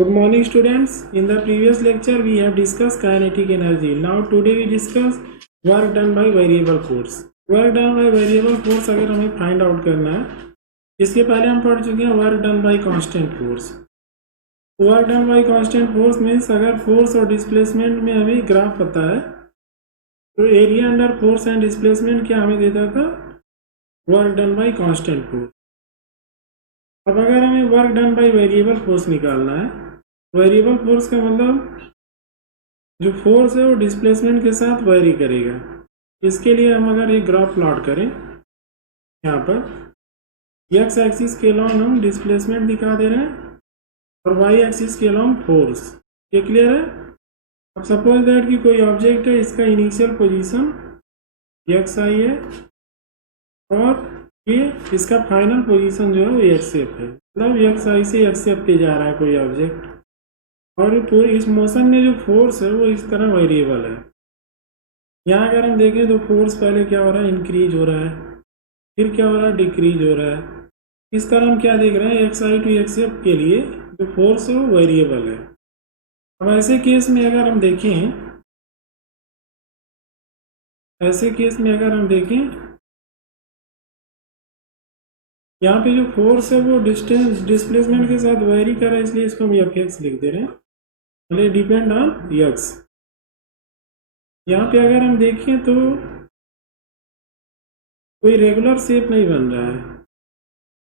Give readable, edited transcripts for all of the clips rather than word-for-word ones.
Good morning students. In the previous lecture we have discussed kinetic energy. Now today we discuss work done by variable force. Work done by variable force अगर हमें find out करना है, इसके पहले हम पढ़ चुके हैं work done by constant force. Work done by constant force means अगर force और displacement में हमें ग्राफ पता है तो area under force and displacement क्या हमें देता था, work done by constant force. अब अगर हमें work done by variable force निकालना है, वेरिएबल फोर्स का मतलब जो फोर्स है वो डिस्प्लेसमेंट के साथ वेरी करेगा. इसके लिए हम अगर एक ग्राफ प्लॉट करें, यहाँ पर एक्स एक्सिस के अलॉन्ग हम डिस्प्लेसमेंट दिखा दे रहे हैं और वाई एक्सिस के अलॉन्ग फोर्स. ये क्लियर है. अब सपोज दैट कि कोई ऑब्जेक्ट है, इसका इनिशियल पोजीशन एक्स आई है और ये इसका फाइनल पोजीशन जो है वो एक्स एफ है. मतलब एक्स आई से एक्स एफ पे जा रहा है कोई ऑब्जेक्ट, और पूरी इस मोशन में जो फोर्स है वो इस तरह वेरिएबल है. यहाँ अगर हम देखें तो फोर्स पहले क्या हो रहा है, इंक्रीज हो रहा है, फिर क्या हो रहा है, डिक्रीज हो रहा है. इस तरह हम क्या देख रहे हैं, x i to x f के लिए जो फोर्स है वो वेरिएबल है. अब ऐसे केस में अगर हम देखें, यहाँ पे जो फोर्स है वो डिस्टेंस डिस्प्लेसमेंट के साथ वेरी कर रहा है, इसलिए इसको हम एफ एक्स लिख दे रहे हैं. पहले डिपेंड ऑन एक्स. यहाँ पे अगर हम देखें तो कोई रेगुलर शेप नहीं बन रहा है.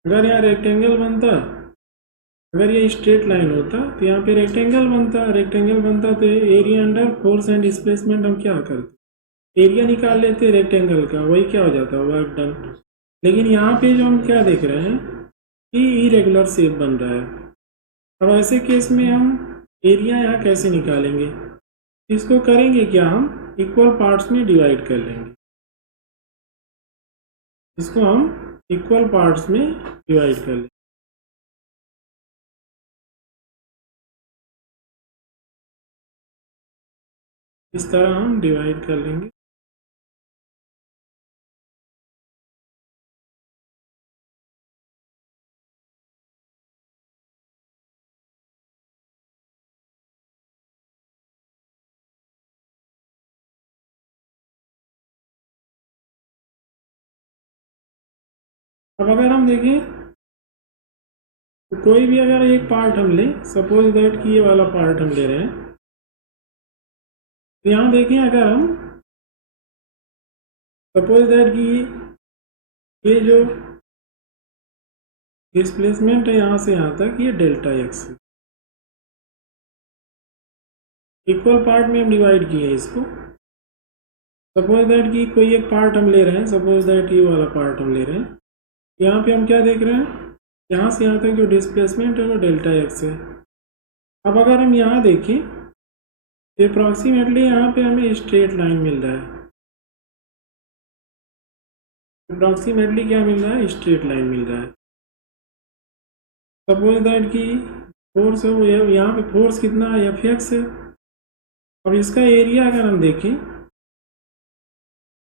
अगर यहाँ रेक्टेंगल बनता, अगर ये स्ट्रेट लाइन होता तो यहाँ पे रेक्टेंगल बनता तो area under force and displacement हम क्या करते, एरिया निकाल लेते रेक्टेंगल का, वही क्या हो जाता वर्क डन. लेकिन यहाँ पे जो हम क्या देख रहे हैं कि इरेगुलर शेप बन रहा है. अब ऐसे केस में हम एरिया यहाँ कैसे निकालेंगे, इसको करेंगे क्या, हम इक्वल पार्ट्स में डिवाइड कर लेंगे. इसको हम इक्वल पार्ट्स में डिवाइड कर लेंगे. इस तरह हम डिवाइड कर लेंगे. अब अगर हम देखें तो कोई भी अगर एक पार्ट हम लें, सपोज दैट कि ये वाला पार्ट हम ले रहे हैं, तो यहाँ देखें अगर हम सपोज दैट कि ये जो डिस्प्लेसमेंट है यहाँ से यहाँ तक, ये डेल्टा एक्स है. इक्वल पार्ट में हम डिवाइड किए हैं इसको. सपोज दैट कि कोई एक पार्ट हम ले रहे हैं, सपोज दैट ये वाला पार्ट हम ले रहे हैं. यहाँ पे हम क्या देख रहे हैं, यहाँ से यहाँ तक जो डिस्प्लेसमेंट है वो डेल्टा एक्स है. अब अगर हम यहाँ देखें तो अप्रॉक्सीमेटली यहाँ पे हमें स्ट्रेट लाइन मिल रहा है. अप्रॉक्सीमेटली क्या मिल रहा है, स्ट्रेट लाइन मिल रहा है. सपोज दैट कि फोर्स है वो यहाँ पे फोर्स कितना है, एफ एक्स है. और इसका एरिया अगर हम देखें,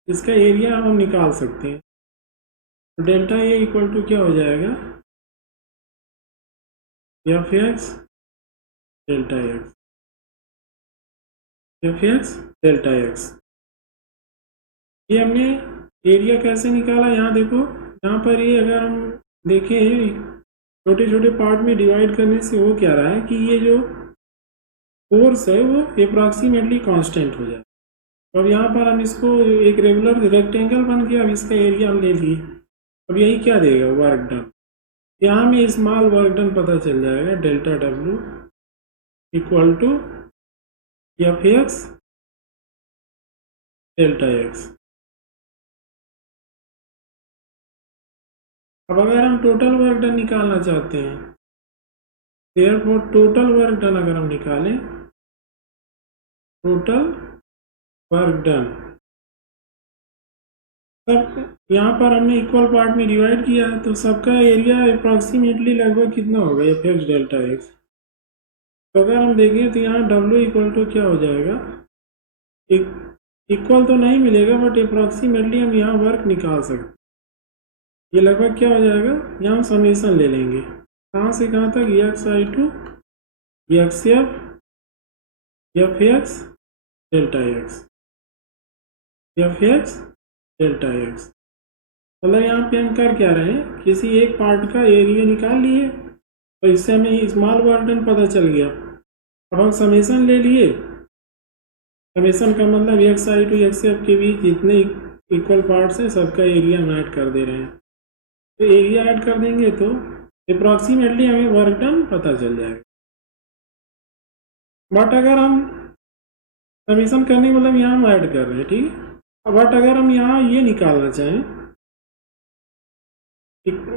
इसका एरिया हम निकाल सकते हैं. तो डेल्टा ए इक्वल टू क्या हो जाएगा, F x delta x, f x delta x. ये हमने एरिया कैसे निकाला, यहाँ देखो, यहाँ पर ये अगर हम देखें छोटे छोटे पार्ट में डिवाइड करने से वो क्या रहा है कि ये जो फोर्स है वो अप्रॉक्सीमेटली कांस्टेंट हो जाए. अब यहाँ पर हम इसको एक रेगुलर रेक्टेंगल बन गया. अब इसका एरिया हम ले लिए. अब यही क्या देगा, वर्क डन. यहाँ में स्मॉल वर्क डन पता चल जाएगा, डेल्टा डब्ल्यू equal to f x delta x. अब अगर हम टोटल वर्क डन निकालना चाहते हैं, देयरफॉर टोटल वर्क डन अगर हम निकालें, टोटल वर्क डन, तब यहाँ पर हमने इक्वल पार्ट में डिवाइड किया तो सबका एरिया अप्रॉक्सीमेटली लगभग कितना होगा, एफ एक्स डेल्टा एक्स. तो अगर हम देखें तो यहाँ डब्ल्यू इक्वल टू क्या हो जाएगा, इक्वल तो नहीं मिलेगा बट अप्रॉक्सीमेटली हम यहाँ वर्क निकाल सकते. ये लगभग क्या हो जाएगा, यहाँ हम समेशन ले लेंगे, कहाँ से कहाँ तक, x i to x f x delta x, f x delta x. मतलब यहाँ पे हम कर क्या रहे हैं, किसी एक पार्ट का एरिया निकाल लिए तो इससे हमें स्मॉल वर्क डन पता चल गया। अब हम समेसन ले लिए, समेसन का मतलब x i to x f के बीच जितने इक्वल पार्ट्स हैं सबका एरिया हम ऐड कर दे रहे हैं। तो एरिया ऐड कर देंगे तो अप्रॉक्सीमेटली हमें वर्क डन पता चल जाएगा। बट अगर हम समेसन करने के मतलब यहाँ हम ऐड कर रहे हैं, ठीक है। बट अगर हम यहाँ ये निकालना चाहें,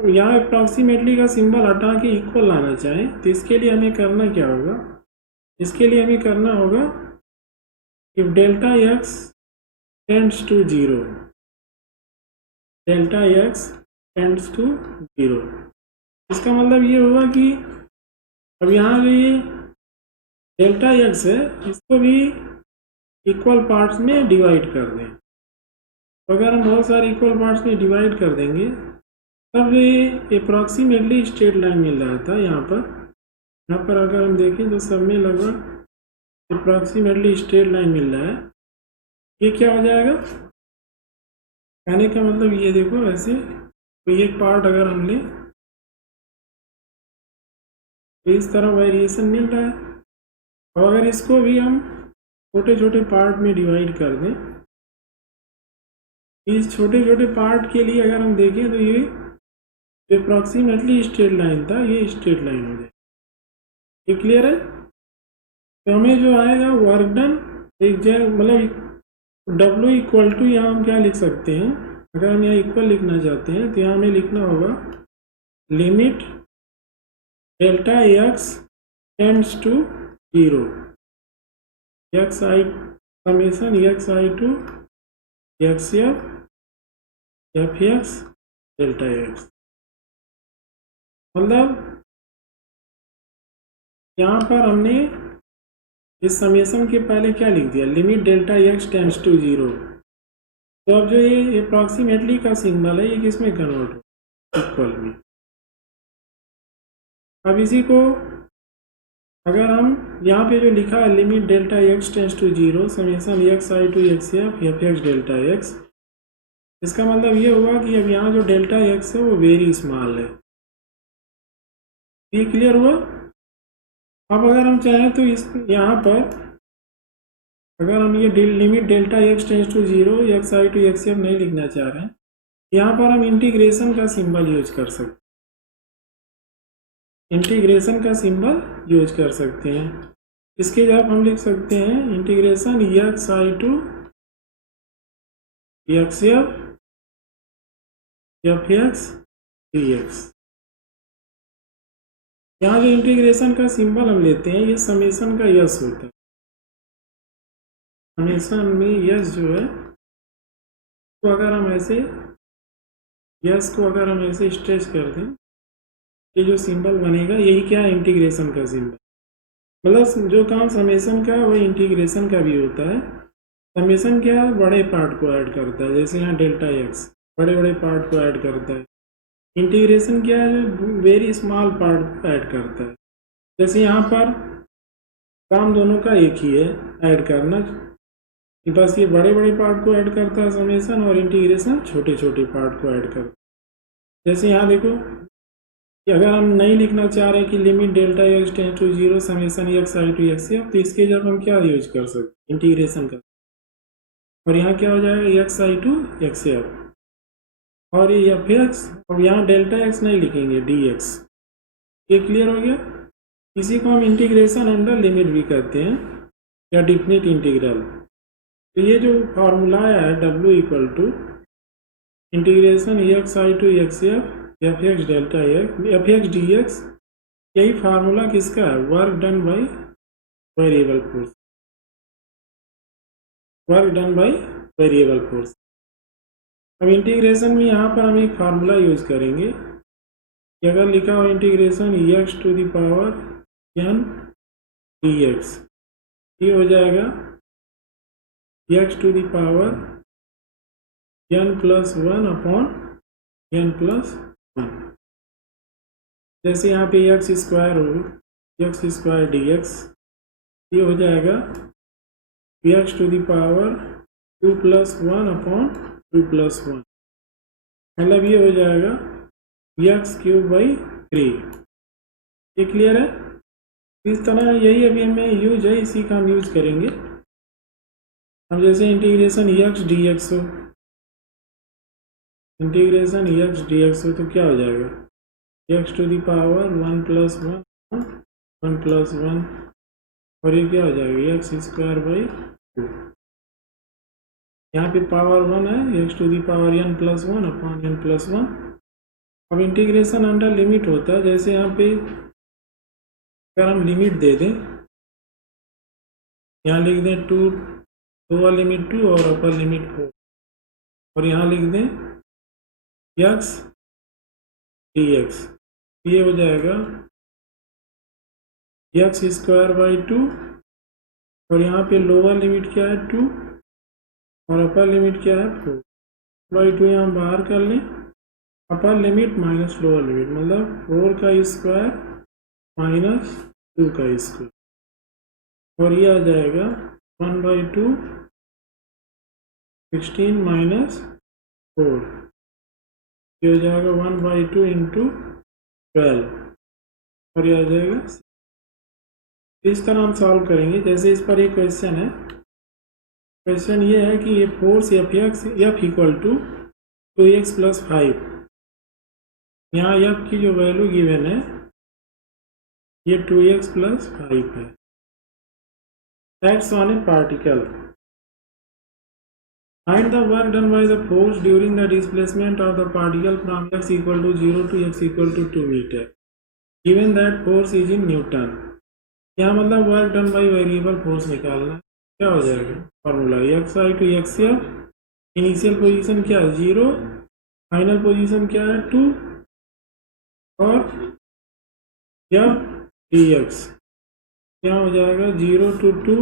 यहाँ अप्रॉक्सीमेटली का सिंबल हटा के इक्वल लाना चाहें, तो इसके लिए हमें करना क्या होगा, इसके लिए हमें करना होगा if delta x tends to zero, delta x tends to zero, इसका मतलब ये हुआ कि अब यहाँ जो ये डेल्टा एक्स है इसको भी इक्वल पार्ट्स में डिवाइड कर दें। तो अगर हम बहुत सारे इक्वल पार्ट्स में डिवाइड कर देंगे तब ये अप्रॉक्सीमेटली स्ट्रेट लाइन मिल रहा था। यहाँ पर अगर हम देखें तो सब में लगभग अप्रॉक्सीमेटली स्ट्रेट लाइन मिल रहा है। ये क्या हो जाएगा, कहने का मतलब ये देखो ऐसे कोई एक पार्ट अगर हम लें तो इस तरह वेरिएशन मिल रहा है। और अगर इसको भी हम छोटे छोटे पार्ट में डिवाइड कर दें, इस छोटे छोटे पार्ट के लिए अगर हम देखें तो ये अप्रॉक्सीमेटली स्ट्रेट लाइन था, ये स्ट्रेट लाइन हो जाए। ये क्लियर है। तो हमें जो आएगा वर्क डन एक जगह मतलब डब्ल्यू इक्वल टू, यहाँ हम क्या लिख सकते हैं, अगर हम यहाँ इक्वल लिखना चाहते हैं तो यहाँ हमें लिखना होगा limit delta x tends to zero, x i summation x i to x f x delta x. मतलब यहाँ पर हमने इस समेसन के पहले क्या लिख दिया, limit delta x tends to zero. तो अब जो ये अप्रॉक्सीमेटली का सिंबल है ये किस में कन्वर्ट हो, इक्वल में। अब इसी को अगर हम यहाँ पे जो लिखा है limit delta x tends to zero summation x i to x f x delta x, इसका मतलब ये हुआ कि अब यहाँ जो डेल्टा एक्स है वो वेरी स्मॉल है। ये क्लियर हुआ। अब अगर हम चाहें तो इस यहाँ पर अगर हम ये limit delta x tends to zero x i to x f नहीं लिखना चाह रहे हैं, यहाँ पर हम इंटीग्रेशन का सिंबल यूज कर सकते हैं, इंटीग्रेशन का सिंबल यूज कर सकते हैं। इसके जवाब हम लिख सकते हैं integration x i to x f x d x. यहाँ जो इंटीग्रेशन का सिंबल हम लेते हैं ये समेसन का यस होता है। समेसन में यस जो है तो अगर हम ऐसे यस को अगर हम ऐसे स्ट्रेच कर दें, ये जो सिंबल बनेगा यही क्या है, इंटीग्रेशन का सिंबल। मतलब जो काम समेसन का है वही इंटीग्रेशन का भी होता है। समेसन क्या है, बड़े पार्ट को ऐड करता है, जैसे यहाँ डेल्टा एक्स बड़े बड़े पार्ट को ऐड करता है। इंटीग्रेशन क्या है, वेरी स्मॉल पार्ट ऐड करता है। जैसे यहाँ पर काम दोनों का एक ही है, ऐड करना, बस ये बड़े बड़े पार्ट को ऐड करता है समेसन, और इंटीग्रेशन छोटे छोटे पार्ट को ऐड करता है। जैसे यहाँ देखो कि अगर हम नहीं लिखना चाह रहे कि limit delta x tends to zero summation x i to x f, तो इसके जब हम क्या यूज कर सकते, इंटीग्रेशन का, और यहाँ क्या हो जाएगा x i to x f, और ये एफ एक्स, और यहाँ डेल्टा एक्स नहीं लिखेंगे डी एक्स। ये क्लियर हो गया। इसी को हम इंटीग्रेशन अंडर लिमिट भी कहते हैं या डिफिनिट इंटीग्रल। तो ये जो फार्मूला है डब्ल्यू equal to integration x i to x f x delta x f x d x, यही फार्मूला किसका है, work done by variable force, work done by variable force. अब इंटीग्रेशन में यहाँ पर हम एक फार्मूला यूज करेंगे कि अगर लिखा हो integration x to the power n d x, ये हो जाएगा x to the power n plus one upon n plus one. जैसे यहाँ पे एक्स स्क्वायर हो एक्स स्क्वायर डी एक्स, ये हो जाएगा एक्स टू द पावर 2+1/2+1, मतलब ये हो जाएगा x³/3। ये क्लियर है? इस तरह यही अभी हमें यूज है, इसी का हम यूज करेंगे। अब जैसे इंटीग्रेशन एक्स डी एक्स हो, इंटीग्रेशन एक्स डी एक्स हो तो क्या हो जाएगा, एक्स टू द पावर 1+1 और ये क्या हो जाएगा x²/2। यहाँ पे पावर 1 है, x to the power n+1/n+1। अब इंटीग्रेशन अंडर लिमिट होता है, जैसे यहाँ पे अगर हम लिमिट दे दें, यहाँ लिख दें 2, लोअर लिमिट 2 और अपर लिमिट 4, और यहाँ लिख दें x dx, ये हो जाएगा x²/2 और यहाँ पे लोअर लिमिट क्या है 2 और अपर लिमिट क्या है 4/2, यहाँ बाहर कर लें, upper limit minus lower limit, मतलब 4 का स्क्वायर माइनस 2 का स्क्वायर, और ये आ जाएगा 1/2 16 माइनस 4, ये हो जाएगा 1/2 इंटू 12 और ये आ जाएगा। इस तरह हम सॉल्व करेंगे। जैसे इस पर एक क्वेश्चन है, क्वेश्चन ये है कि ये फोर्स F = 2x + 5, यहाँ F की जो वैल्यू गिवन है ये 2x + 5 है। Acts on a particle, find the work done by the force during the displacement of the particle from x = 0 to x = 2 metre, given that force is in newton. यहाँ मतलब work done by variable force निकालना, क्या हो जाएगा formula xi to xf, initial position क्या है 0, final position क्या है 2 और f dx, क्या हो जाएगा 0 to 2,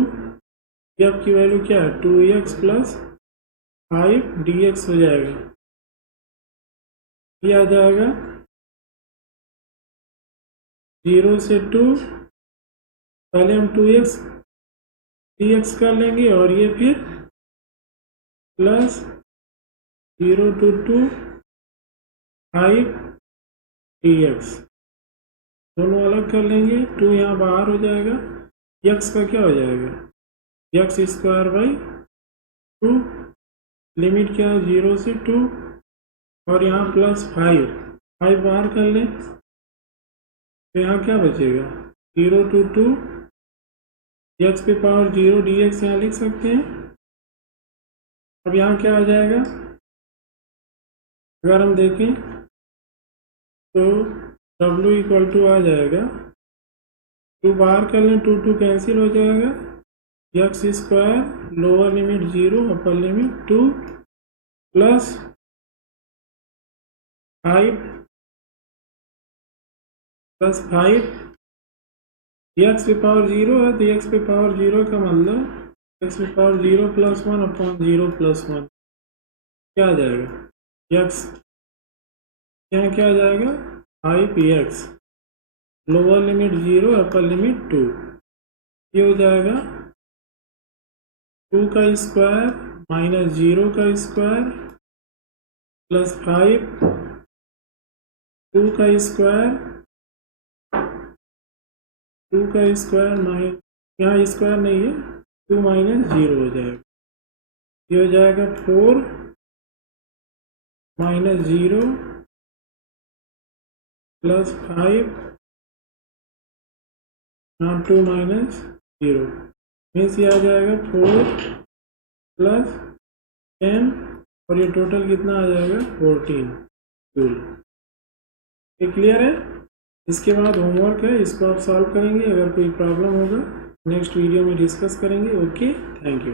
f की वैल्यू क्या है 2x + 5 dx हो जाएगा, ये आ जाएगा 0 से 2, पहले हम 2x dx कर लेंगे और ये फिर प्लस 0 to 2 5 dx, दोनों अलग कर लेंगे, 2 यहाँ बाहर हो जाएगा, x का क्या हो जाएगा x²/2, लिमिट क्या है 0 से 2 और यहाँ प्लस 5 बाहर कर लें तो यहाँ क्या बचेगा 0 to 2 x पे पावर 0 dx यहाँ लिख सकते हैं। अब यहाँ क्या आ जाएगा, अगर हम देखें तो W = आ जाएगा 2 बाहर कर लें, 2 कैंसिल हो जाएगा, x² lower limit 0 upper limit 2 plus 5 x पे पावर 0 है तो x पे पावर 0 का मतलब x पे पावर 0 + 1/0 + 1 क्या आ जाएगा x, यहाँ क्या आ जाएगा 5x, lower limit 0 upper limit 2, ये हो जाएगा 2 का स्क्वायर माइनस 0 का स्क्वायर प्लस 5, 2 का स्क्वायर माइनस, यहाँ स्क्वायर नहीं है 2 - 0 हो जाएगा, ये हो जाएगा 4 - 0 प्लस 5, यहाँ 2 - 0 मीन्स ये आ जाएगा 4 + 10 और ये टोटल कितना आ जाएगा 14 जूल। ये क्लियर है? इसके बाद होमवर्क है, इसको आप सॉल्व करेंगे, अगर कोई प्रॉब्लम होगा नेक्स्ट वीडियो में डिस्कस करेंगे। Okay, thank you.